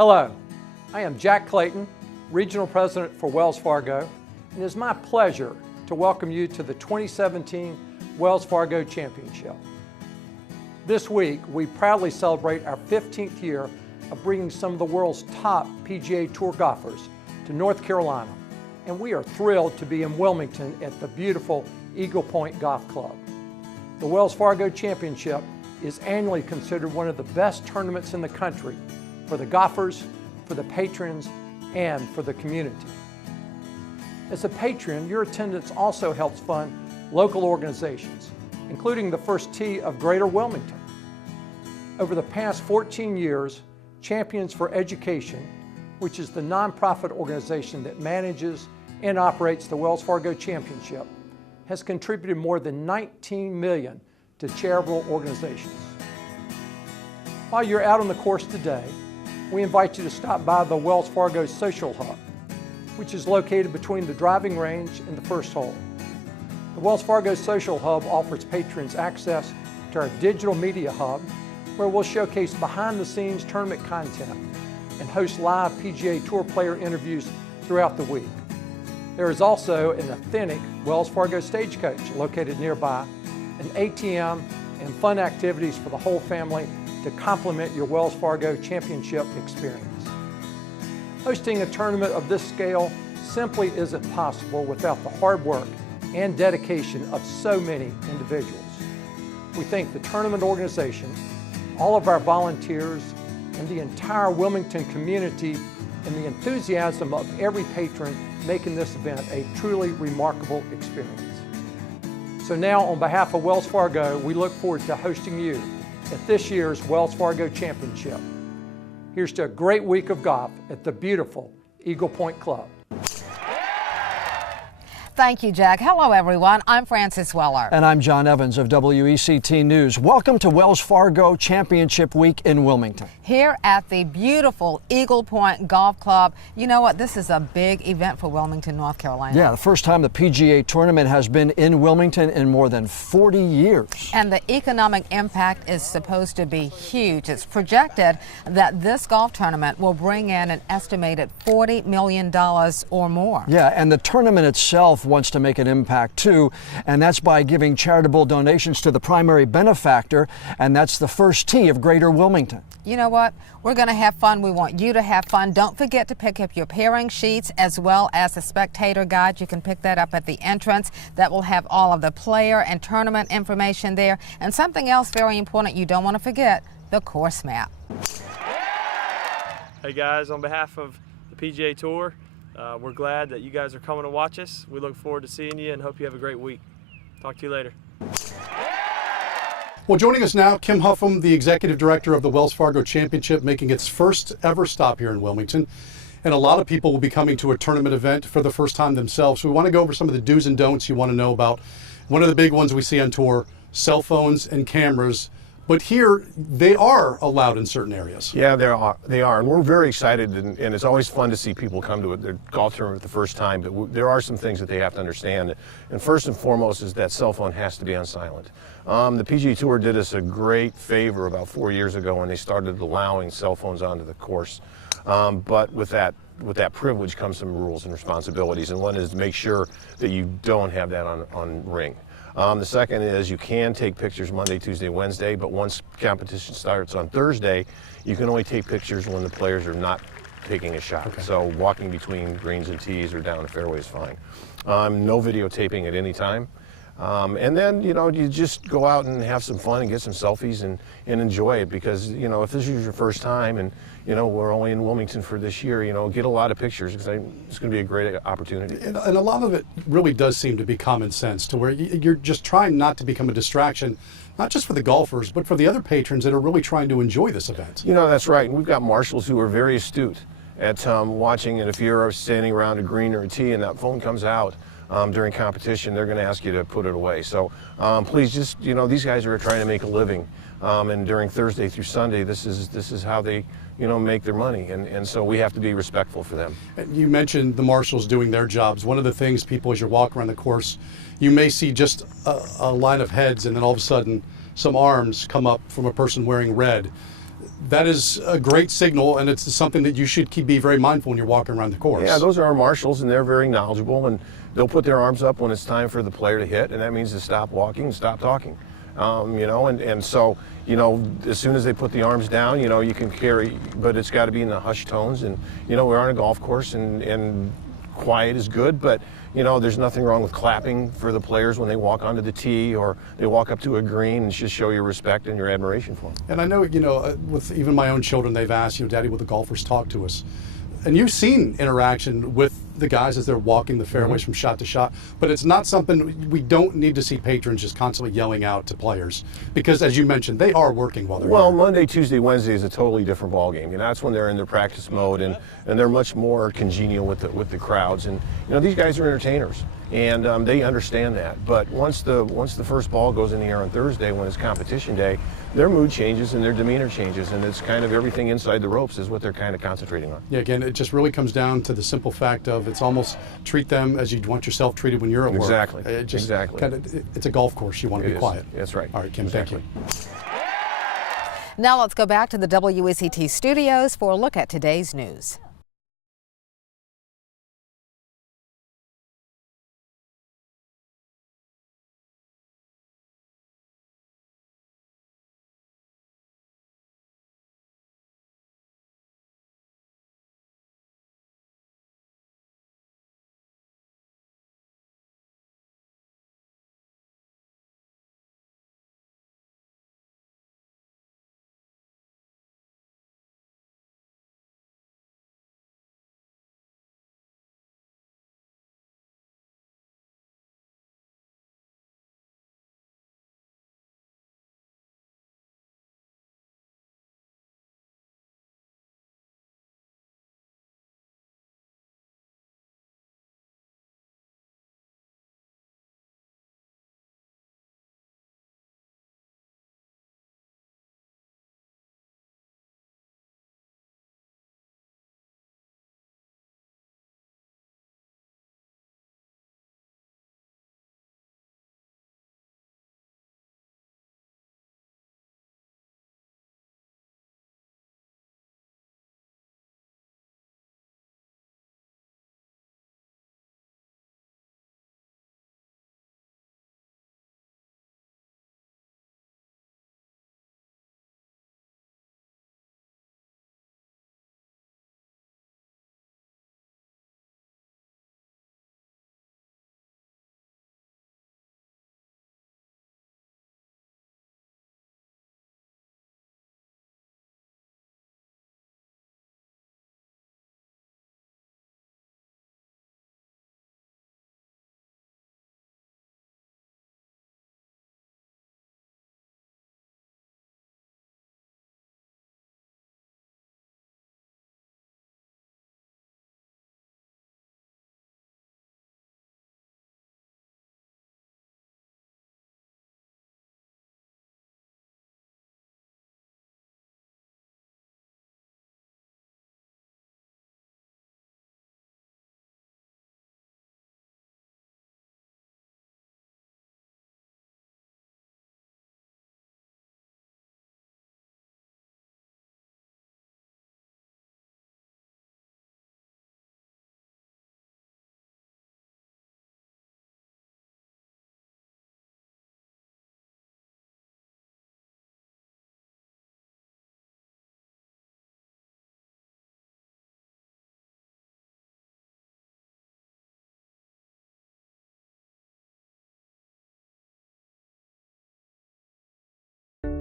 Hello, I am Jack Clayton, Regional President for Wells Fargo, and it is my pleasure to welcome you to the 2017 Wells Fargo Championship. This week, we proudly celebrate our 15th year of bringing some of the world's top PGA Tour golfers to North Carolina, and we are thrilled to be in Wilmington at the beautiful Eagle Point Golf Club. The Wells Fargo Championship is annually considered one of the best tournaments in the country for the golfers, for the patrons, and for the community. As a patron, your attendance also helps fund local organizations, including the First Tee of Greater Wilmington. Over the past 14 years, Champions for Education, which is the nonprofit organization that manages and operates the Wells Fargo Championship, has contributed more than $19 million to charitable organizations. While you're out on the course today, we invite you to stop by the Wells Fargo Social Hub, which is located between the driving range and the first hole. The Wells Fargo Social Hub offers patrons access to our digital media hub, where we'll showcase behind-the-scenes tournament content and host live PGA Tour player interviews throughout the week. There is also an authentic Wells Fargo stagecoach located nearby, an ATM, and fun activities for the whole family to complement your Wells Fargo Championship experience. Hosting a tournament of this scale simply isn't possible without the hard work and dedication of so many individuals. We thank the tournament organization, all of our volunteers, and the entire Wilmington community, and the enthusiasm of every patron making this event a truly remarkable experience. So now, on behalf of Wells Fargo, we look forward to hosting you at this year's Wells Fargo Championship. Here's to a great week of golf at the beautiful Eagle Point Club. Thank you, Jack. Hello, everyone. I'm Frances Weller. And I'm John Evans of WECT News. Welcome to Wells Fargo Championship Week in Wilmington. Here at the beautiful Eagle Point Golf Club. You know what? This is a big event for Wilmington, North Carolina. Yeah, the first time the PGA tournament has been in Wilmington in more than 40 years. And the economic impact is supposed to be huge. It's projected that this golf tournament will bring in an estimated $40 million or more. Yeah, and the tournament itself wants to make an impact too, and that's by giving charitable donations to the primary benefactor, and that's the First Tee of Greater Wilmington. You know what? We're going to have fun. We want you to have fun. Don't forget to pick up your pairing sheets as well as the spectator guide. You can pick that up at the entrance. That will have all of the player and tournament information there. And something else very important you don't want to forget, the course map. Hey guys, on behalf of the PGA Tour, we're glad that you guys are coming to watch us. We look forward to seeing you and hope you have a great week. Talk to you later. Well, joining us now, Kim Huff, the Executive Director of the Wells Fargo Championship, making its first ever stop here in Wilmington. And a lot of people will be coming to a tournament event for the first time themselves. So we want to go over some of the do's and don'ts you want to know about. One of the big ones we see on tour, cell phones and cameras. But here, they are allowed in certain areas. Yeah, they are, and we're very excited, and it's always fun to see people come to their golf tournament the first time, but there are some things that they have to understand. And first and foremost is that cell phone has to be on silent. The PGA Tour did us a great favor about 4 years ago when they started allowing cell phones onto the course. But with that privilege comes some rules and responsibilities, and one is to make sure that you don't have that on ring. The second is you can take pictures Monday, Tuesday, Wednesday, but once competition starts on Thursday, you can only take pictures when the players are not taking a shot. Okay. So walking between greens and tees or down the fairway is fine. No videotaping at any time. And then, you just go out and have some fun and get some selfies and enjoy it, because, if this is your first time and, we're only in Wilmington for this year, get a lot of pictures, because it's going to be a great opportunity. And a lot of it really does seem to be common sense, to where you're just trying not to become a distraction, not just for the golfers, but for the other patrons that are really trying to enjoy this event. That's right. And we've got marshals who are very astute at watching, and if you're standing around a green or a tee and that phone comes out, during competition, they're going to ask you to put it away. So please just, these guys are trying to make a living. And during Thursday through Sunday, this is how they, make their money. And so we have to be respectful for them. You mentioned the marshals doing their jobs. One of the things people, as you walk around the course, you may see just a line of heads, and then all of a sudden some arms come up from a person wearing red. that is a great signal, and it's something that you should be very mindful when you're walking around the course. Yeah, those are our marshals, and they're very knowledgeable, and they'll put their arms up when it's time for the player to hit, and that means to stop walking and stop talking. You know, and so, you know, as soon as they put the arms down, you know, you can carry, but it's got to be in the hushed tones. And, you know, we're on a golf course, and quiet is good, but, you know, there's nothing wrong with clapping for the players when they walk onto the tee or they walk up to a green, and just show your respect and your admiration for them. And I know, you know, with even my own children, they've asked, you know, Daddy, will the golfers talk to us? And you've seen interaction with the guys as they're walking the fairways from shot to shot, but it's not something, we don't need to see patrons just constantly yelling out to players, because as you mentioned, they are working while they're Well, here. Monday, Tuesday, Wednesday is a totally different ballgame. You know, that's when they're in their practice mode, and they're much more congenial with the crowds. And, you know, these guys are entertainers, and they understand that. But once the first ball goes in the air on Thursday, when it's competition day, their mood changes and their demeanor changes, and it's kind of everything inside the ropes is what they're kind of concentrating on. Yeah, again, it just really comes down to the simple fact of it's almost treat them as you'd want yourself treated when you're at work. Exactly. It just Exactly. Kind of, it's a golf course. You want to be quiet. That's right. All right, Kim, Exactly. thank you. Now let's go back to the WSET studios for a look at today's news.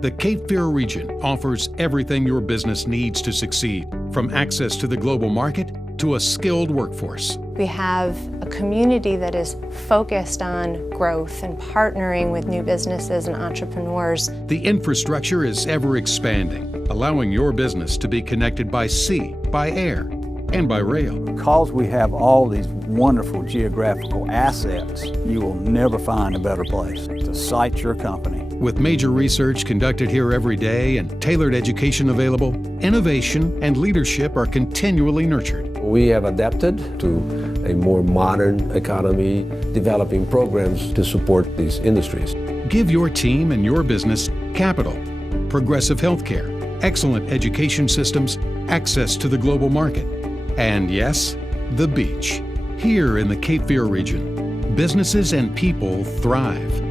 The Cape Fear region offers everything your business needs to succeed, from access to the global market to a skilled workforce. We have a community that is focused on growth and partnering with new businesses and entrepreneurs. The infrastructure is ever expanding, allowing your business to be connected by sea, by air, and by rail. Because we have all these wonderful geographical assets, you will never find a better place to site your company. With major research conducted here every day and tailored education available, innovation and leadership are continually nurtured. We have adapted to a more modern economy, developing programs to support these industries. Give your team and your business capital, progressive healthcare, excellent education systems, access to the global market, and yes, the beach. Here in the Cape Fear region, businesses and people thrive.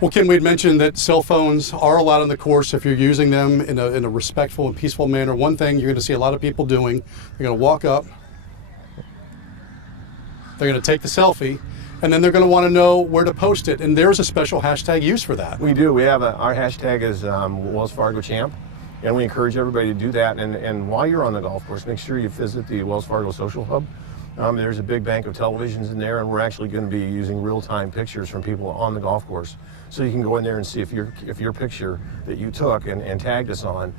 Well, Ken, we'd mentioned that cell phones are allowed on the course if you're using them in a respectful and peaceful manner. One thing you're going to see a lot of people doing, they're going to walk up, they're going to take the selfie, and then they're going to want to know where to post it. And there's a special hashtag used for that. We do. We have our hashtag is Wells Fargo Champ, and we encourage everybody to do that. And while you're on the golf course, make sure you visit the Wells Fargo Social Hub. There's a big bank of televisions in there, and we're actually going to be using real-time pictures from people on the golf course. So you can go in there and see if your picture that you took and tagged us on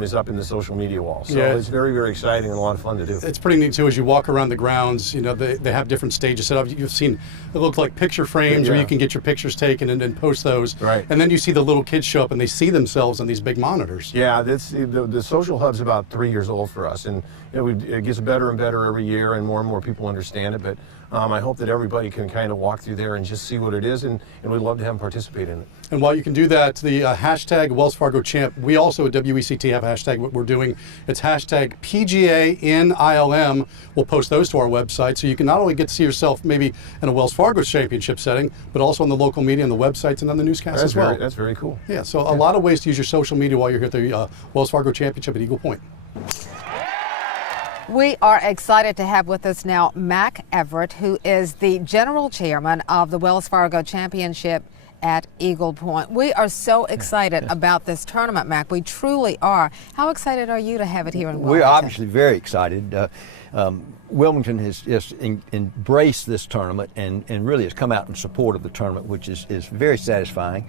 is up in the social media wall. So it's very, very exciting and a lot of fun to do. It's pretty neat too. As you walk around the grounds, you know, they have different stages set up. You've seen it look like picture frames where you can get your pictures taken and post those. Right. And then you see the little kids show up and they see themselves on these big monitors. Yeah, the social hub's about 3 years old for us, and it gets better and better every year, and more people understand it. But I hope that everybody can kind of walk through there and just see what it is, and we'd love to have them participate in it. And while you can do that, the hashtag Wells Fargo Champ, we also at WECT have a hashtag what we're doing. It's hashtag PGA NILM. We'll post those to our website, so you can not only get to see yourself maybe in a Wells Fargo Championship setting, but also on the local media, on the websites, and on the newscasts as well. That's very cool. Yeah, so a lot of ways to use your social media while you're here at the Wells Fargo Championship at Eagle Point. We are excited to have with us now Mack Everett, who is the general chairman of the Wells Fargo Championship at Eagle Point. We are so excited about this tournament, Mack. We truly are. How excited are you to have it here in Wilmington? We're obviously very excited. Wilmington has just embraced this tournament and really has come out in support of the tournament, which is very satisfying.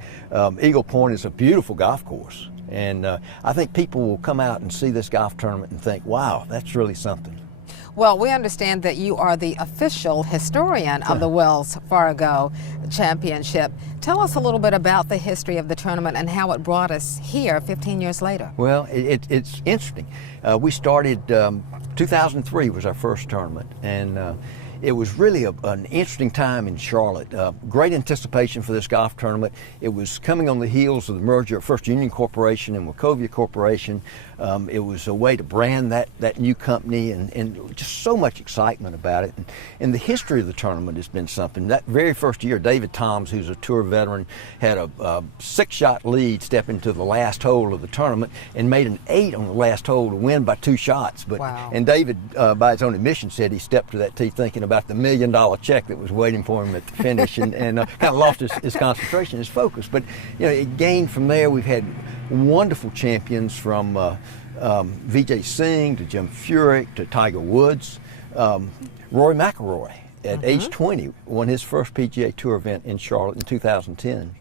Eagle Point is a beautiful golf course. And I think people will come out and see this golf tournament and think, wow, that's really something. Well, we understand that you are the official historian of the Wells Fargo Championship. Tell us a little bit about the history of the tournament and how it brought us here 15 years later. Well, it's interesting. We started, 2003 was our first tournament, and it was really an interesting time in Charlotte. Great anticipation for this golf tournament. It was coming on the heels of the merger of First Union Corporation and Wachovia Corporation. It was a way to brand that new company, and just so much excitement about it. And the history of the tournament has been something. That very first year, David Toms, who's a tour veteran, had a 6-shot lead step into the last hole of the tournament and made an 8 on the last hole to win by 2 shots. But wow. And David, by his own admission, said he stepped to that tee thinking about the $1 million check that was waiting for him at the finish, and kind of lost his concentration, his focus. But it gained from there. We've had wonderful champions from Vijay Singh to Jim Furyk to Tiger Woods. Rory McIlroy at age 20 won his first PGA Tour event in Charlotte in 2010.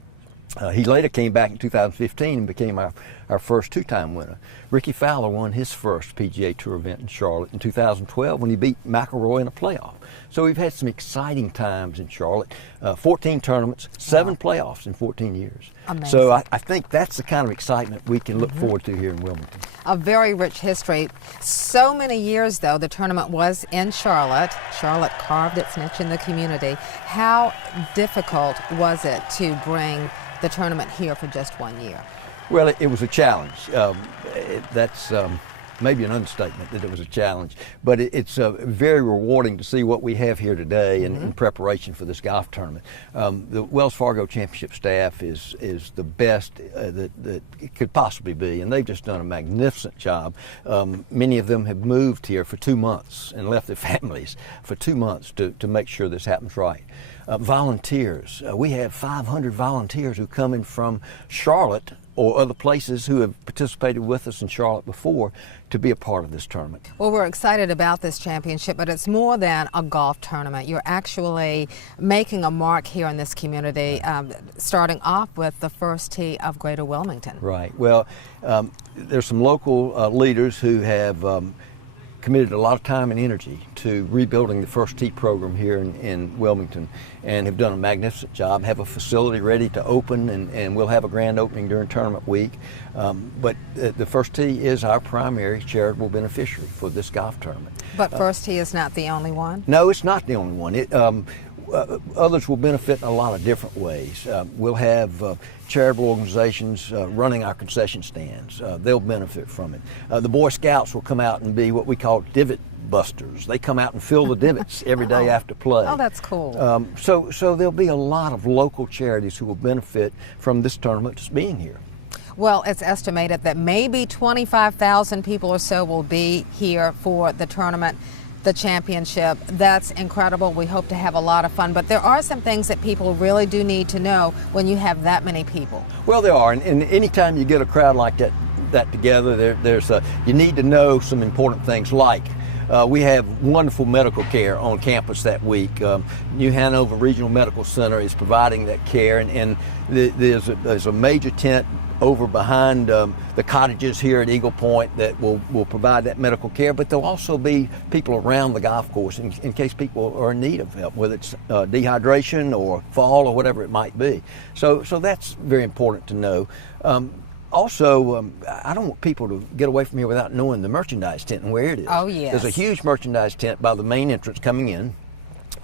He later came back in 2015 and became our first 2-time winner. Ricky Fowler won his first PGA Tour event in Charlotte in 2012 when he beat McIlroy in a playoff. So we've had some exciting times in Charlotte. 14 tournaments, 7 playoffs in 14 years. Amazing. So I think that's the kind of excitement we can look forward to here in Wilmington. A very rich history. So many years, though, the tournament was in Charlotte. Charlotte carved its niche in the community. How difficult was it to bring the tournament here for just 1 year? Well, it was a challenge. That's maybe an understatement that it was a challenge, but it's very rewarding to see what we have here today in preparation for this golf tournament. The Wells Fargo Championship staff is the best that it could possibly be, and they've just done a magnificent job. Many of them have moved here for 2 months and left their families for 2 months to make sure this happens right. Volunteers. We have 500 volunteers who come in from Charlotte or other places who have participated with us in Charlotte before to be a part of this tournament. Well, we're excited about this championship, but it's more than a golf tournament. You're actually making a mark here in this community, starting off with the first tee of Greater Wilmington. Right. Well, there's some local leaders who have committed a lot of time and energy to rebuilding the First Tee program here in Wilmington, and have done a magnificent job, have a facility ready to open, and we'll have a grand opening during tournament week. But the First Tee is our primary charitable beneficiary for this golf tournament. But First Tee is not the only one? No, it's not the only one. Others will benefit in a lot of different ways. We'll have charitable organizations running our concession stands. They'll benefit from it. The Boy Scouts will come out and be what we call divot busters. They come out and fill the divots every day after play. Oh, that's cool. So there'll be a lot of local charities who will benefit from this tournament just being here. Well, it's estimated that maybe 25,000 people or so will be here for the tournament, the championship. That's incredible. We hope to have a lot of fun, but there are some things that people really do need to know when you have that many people. Well, there are, and anytime you get a crowd like that together, you need to know some important things like we have wonderful medical care on campus that week. New Hanover Regional Medical Center is providing that care, and there's a major tent over behind the cottages here at Eagle Point that will provide that medical care, but there'll also be people around the golf course in case people are in need of help, whether it's dehydration or fall or whatever it might be. So that's very important to know. Also, I don't want people to get away from here without knowing the merchandise tent and where it is. Oh, yes. There's a huge merchandise tent by the main entrance coming in.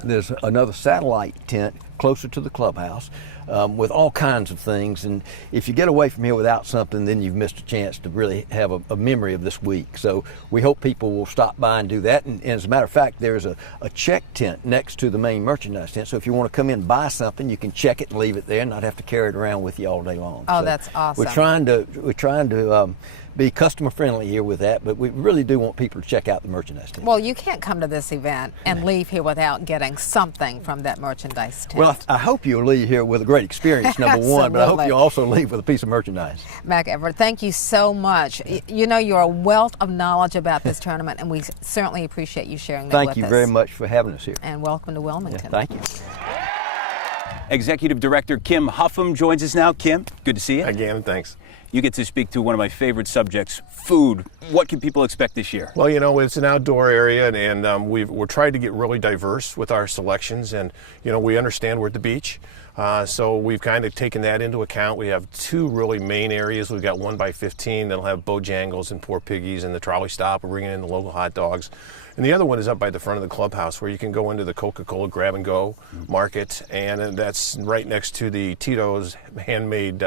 There's another satellite tent closer to the clubhouse with all kinds of things, and if you get away from here without something, then you've missed a chance to really have a memory of this week. So we hope people will stop by and do that, and as a matter of fact, there's a check tent next to the main merchandise tent, so if you want to come in and buy something, you can check it and leave it there and not have to carry it around with you all day long. Oh, so that's awesome. We're trying to be customer friendly here with that, but we really do want people to check out the merchandise tent. Well, you can't come to this event and leave here without getting something from that merchandise tent. Well, I hope you'll leave here with a great experience, number one, but I hope you'll also leave with a piece of merchandise. Mack Everett, thank you so much. You know, you're a wealth of knowledge about this tournament, and we certainly appreciate you sharing that with us. Thank you very much for having us here. And welcome to Wilmington. Yeah, thank you. Executive Director Kim Huffam joins us now. Kim, good to see you. Again, thanks. You get to speak to one of my favorite subjects, food. What can people expect this year? Well, you know, it's an outdoor area, and we're trying to get really diverse with our selections, and, you know, we understand we're at the beach. So we've kind of taken that into account. We have two really main areas. We've got 1x15 that'll have Bojangles and Poor Piggies and the trolley stop. We're bringing in the local hot dogs. And the other one is up by the front of the clubhouse where you can go into the Coca-Cola Grab and Go market, and that's right next to the Tito's handmade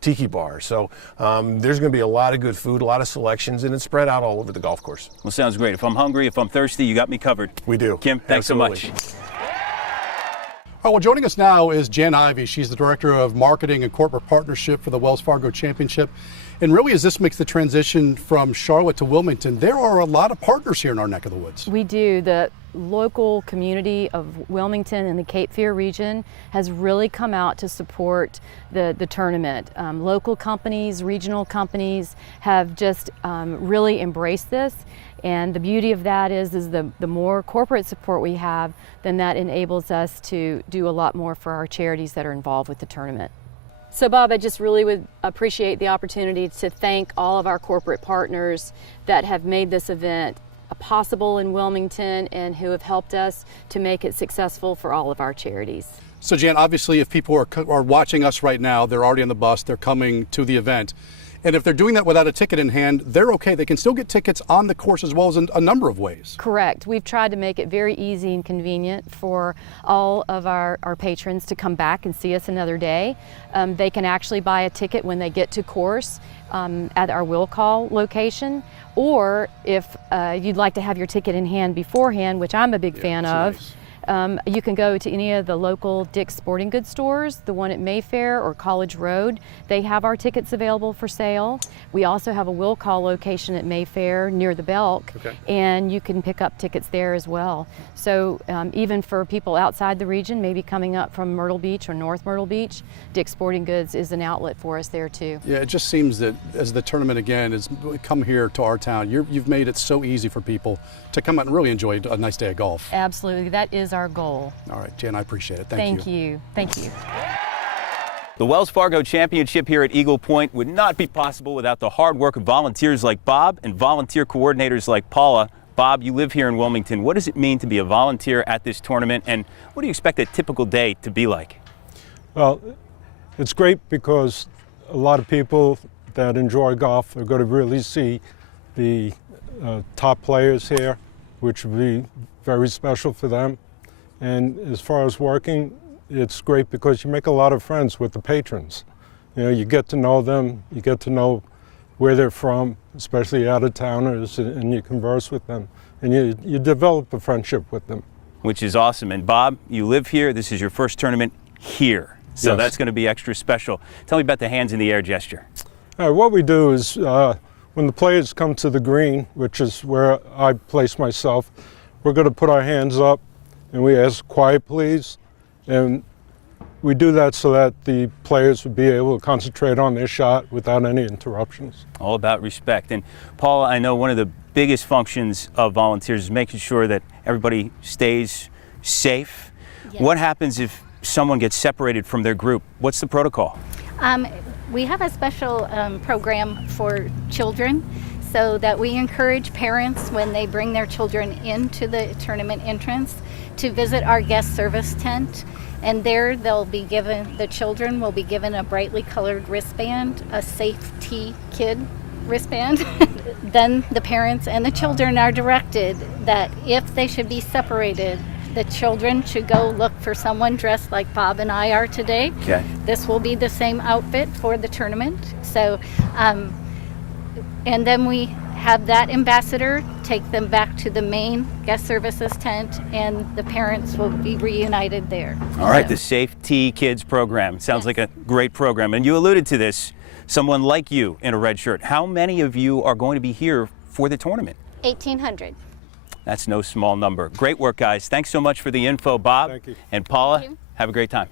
tiki bar. So there's going to be a lot of good food, a lot of selections, and it's spread out all over the golf course. Well, sounds great. If I'm hungry, if I'm thirsty, you got me covered. We do. Kim, thanks Absolutely. so much. All right, well, joining us now is Jen Ivey. She's the Director of Marketing and Corporate Partnership for the Wells Fargo Championship. And really, as this makes the transition from Charlotte to Wilmington, there are a lot of partners here in our neck of the woods. We do. The local community of Wilmington and the Cape Fear region has really come out to support the tournament. Local companies, regional companies have just really embraced this. And the beauty of that is the more corporate support we have, then that enables us to do a lot more for our charities that are involved with the tournament. So Bob, I just really would appreciate the opportunity to thank all of our corporate partners that have made this event possible in Wilmington and who have helped us to make it successful for all of our charities. So Jan, obviously if people are watching us right now, they're already on the bus, they're coming to the event. And if they're doing that without a ticket in hand, they're okay. They can still get tickets on the course as well as in a number of ways. Correct. We've tried to make it very easy and convenient for all of our patrons to come back and see us another day. They can actually buy a ticket when they get to course at our will call location. Or if you'd like to have your ticket in hand beforehand, which I'm a big fan of, nice. You can go to any of the local Dick's Sporting Goods stores, the one at Mayfair or College Road. They have our tickets available for sale. We also have a will call location at Mayfair near the Belk, and you can pick up tickets there as well. So even for people outside the region, maybe coming up from Myrtle Beach or North Myrtle Beach, Dick's Sporting Goods is an outlet for us there too. Yeah, it just seems that as the tournament again has come here to our town, you've made it so easy for people to come out and really enjoy a nice day of golf. Absolutely, that is our goal. All right, Jan, I appreciate it. Thank you. Thank you. The Wells Fargo Championship here at Eagle Point would not be possible without the hard work of volunteers like Bob and volunteer coordinators like Paula. Bob, you live here in Wilmington. What does it mean to be a volunteer at this tournament, and what do you expect a typical day to be like? Well, it's great because a lot of people that enjoy golf are going to really see the top players here, which will be very special for them. And as far as working, it's great because you make a lot of friends with the patrons. You know, you get to know them, you get to know where they're from, especially out-of-towners, and you converse with them, and you develop a friendship with them. Which is awesome. And Bob, you live here. This is your first tournament here. So Yes. That's going to be extra special. Tell me about the hands in the air gesture. What we do is when the players come to the green, which is where I place myself, we're going to put our hands up and we ask, quiet please. And we do that so that the players would be able to concentrate on their shot without any interruptions. All about respect. And Paula, I know one of the biggest functions of volunteers is making sure that everybody stays safe. Yes. What happens if someone gets separated from their group? What's the protocol? We have a special program for children so that we encourage parents when they bring their children into the tournament entrance to visit our guest service tent. And there the children will be given a brightly colored wristband, a safety kid wristband. Then the parents and the children are directed that if they should be separated, the children should go look for someone dressed like Bob and I are today. Okay. This will be the same outfit for the tournament. So, and then we have that ambassador take them back to the main guest services tent, and the parents will be reunited there. All right, the Safety Kids program. Sounds like a great program. And you alluded to this, someone like you in a red shirt. How many of you are going to be here for the tournament? 1,800. That's no small number. Great work, guys. Thanks so much for the info, Bob. Thank you. And Paula, Thank you. have a great time.